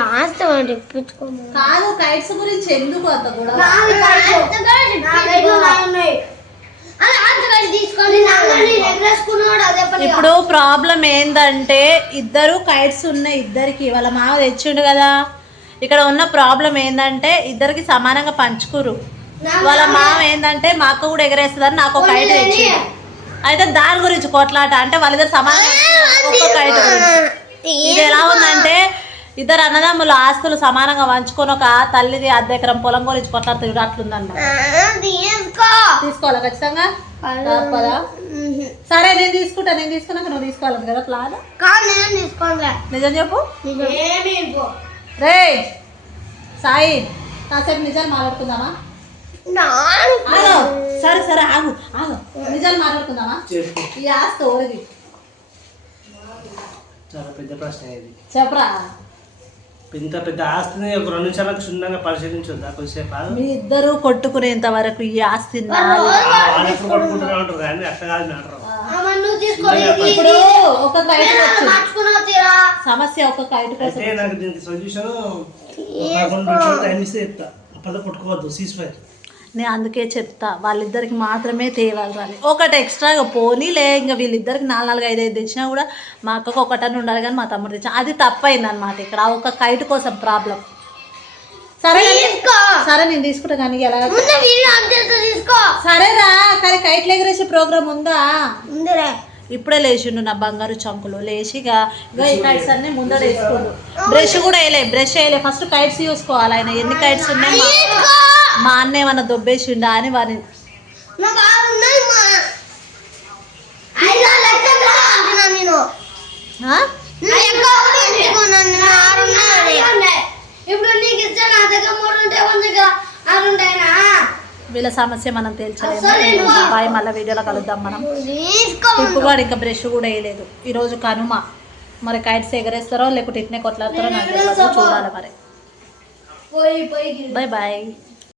Last కాదు kites గురించి ఎందుకు అంత కూడా ఇప్పుడు ప్రాబ్లం ఏంటంటే ఇద్దరు కైట్స్ ఉన్నాయి, ఇద్దరికి వాళ్ళ మామ తెచ్చిండు కదా. ఇక్కడ ఉన్న ప్రాబ్లం ఏంటంటే ఇద్దరికి సమానంగా పంచుకురు. వాళ్ళ మామ ఏంటంటే మా అక్క కూడా ఎగరేస్తుందని నాకు ఒక కైట్ తెచ్చిండు. అయితే దాని గురించి కొట్లాట, అంటే వాళ్ళిద్దరు సమానంగా ఒక్క కైట్ గురించి. ఇది ఎలా ఉందంటే ఇద్దరు అన్నదమ్ములు ఆస్తులు సమానంగా పంచుకొని ఒక తల్లిది 1/2 ఎకరం పొలం గురించి కొట్లాడుతూ అట్లుందన్న. తీసుకోవాలా ఖచ్చితంగా? సరే నేను తీసుకున్నాక నువ్వు తీసుకోవాలి కదా ప్లాన్. నిజం చెప్పు రే సాయి, కాసేపు నిజాలు మాట్లాడుకుందామా? సరే సరే ఆగు ఆగు, నిజాలు మాట్లాడుకుందామా? ఈ ఆస్తి ఓడిది చాలా పెద్ద ప్రశ్న ఇది. చెప్పరా. ఇంత పెద్ద ఆస్తిని ఒక 2 నిమిషాలకు క్షుణ్ణంగా పరిశీలించొద్దా కొద్దిసేపు? మీ ఇద్దరు కొట్టుకునేంత వరకు ఈ ఆస్తి కొట్టుకుంటూనే ఉంటారు కానీ అట్లా కాదు మ్యాటర్. ఇప్పుడు ఒక కైట్ సమస్య, ఒక కైట్ కోసం నాకు దీనికి సొల్యూషన్ టైం ఇస్తే చెప్తా. అప్పటితో కొట్టుకోవద్దు, సీజ్-ఫైర్. నేను అందుకే చెప్తా వాళ్ళిద్దరికి మాత్రమే తేవాలి రాని. ఒకటి ఎక్స్ట్రాగా పోనీలే, ఇంకా వీళ్ళిద్దరికి 4, 5 తెచ్చినా కూడా మా అక్కకు ఒకటని ఉండాలి కానీ మా తమ్ముడు తెచ్చా, అది తప్పైంది అనమాట. ఇక్కడ ఒక కైట్ కోసం ప్రాబ్లం. సరే సరే నేను తీసుకుంటా కానీ ఎలా సరేరా. కానీ కైట్లు ఎగరేసే ప్రోగ్రామ్ ఉందా? ఇప్పుడే లేచిండు నా బంగారు చంకులు. లేచి ఇక ఈ కైట్స్ అన్ని ముందర వేసుకుండు. బ్రష్ కూడా వేయలే. ఫస్ట్ కైట్స్ చూసుకోవాలి. ఆయన ఎన్ని కైట్స్ ఉన్నాయి, మా అన్న ఏమన్నా దొబ్బేసిండా అని వారిని. వీళ్ళ సమస్య మనం తేల్చలేము. బాయ్, మళ్ళీ వీడియోలో కలుద్దాం మనం. ఇప్పుడు కూడా ఇంకా బ్రష్ కూడా వేయలేదు. ఈరోజు కనుమ. మరి కైట్స్ ఎగరేస్తారో లేకుంటే ఇట్నే కొట్లాడతారో నాకు తెలియదు, చూడాలి మరి. Bye bye.